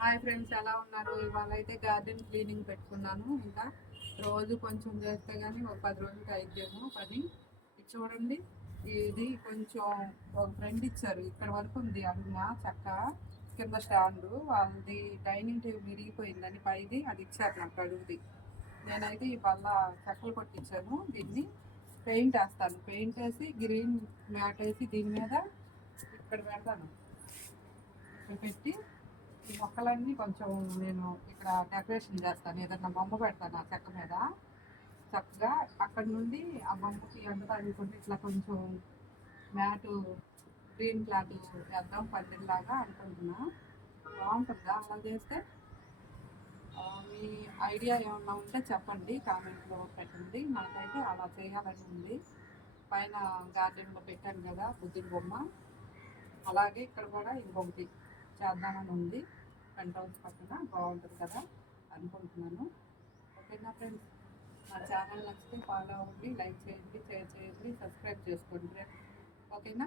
Hi friends, ఎలా ఉన్నారు? ఇవాళ అయితే గార్డెన్ క్లీనింగ్ పెట్టుకున్నాను. ఇంకా రోజు కొంచెం చేస్తే కానీ ఒక 10 రోజులకి అయితేమో పని. ఇది చూడండి, ఇది కొంచెం ఒక ఫ్రెండ్ ఇచ్చారు. ఇక్కడ వరకు ఉంది అడుగున చక్క కింద స్టాండ్. వాళ్ళది డైనింగ్ టేబుల్ విరిగిపోయిందని పైది అది ఇచ్చారు నాకు అడుగుది. నేనైతే ఈ వల్ల చెక్కలు కొట్టించాను. దీన్ని పెయింట్ వేస్తాను. పెయింట్ వేసి గ్రీన్ మ్యాట్ వేసి దీని మీద ఇక్కడ పెడతాను. ఇక్కడ పెట్టి ఈ మొక్కలన్నీ కొంచెం నేను ఇక్కడ డెకరేషన్ చేస్తాను. ఏదన్నా బొమ్మ పెడతాను ఆ చెక్క మీద చక్కగా. అక్కడ నుండి ఆ బొమ్మకి ఎండ తగ్గుకుంటే ఇట్లా కొంచెం మ్యాటు గ్రీన్ క్లాత్ వేద్దాం పందిరిలాగా అనుకుంటున్నా. బాగుంటుందా అలా చేస్తే? మీ ఐడియా ఏమన్నా ఉంటే చెప్పండి, కామెంట్లో పెట్టండి. నాకైతే అలా చేయాలని ఉంది. పైన గార్డెన్లో పెట్టాను కదా బుద్ధుడి బొమ్మ, అలాగే ఇక్కడ కూడా ఇంకొకటి చేద్దామని ఉంది. పెంట్ హౌస్ పక్కన బాగుంటుంది కదా అనుకుంటున్నాను. ఓకేనా ఫ్రెండ్స్, మా ఛానల్ నచ్చితే ఫాలో అవ్వండి, లైక్ చేయండి, షేర్ చేయండి, సబ్స్క్రైబ్ చేసుకోండి. ఓకేనా?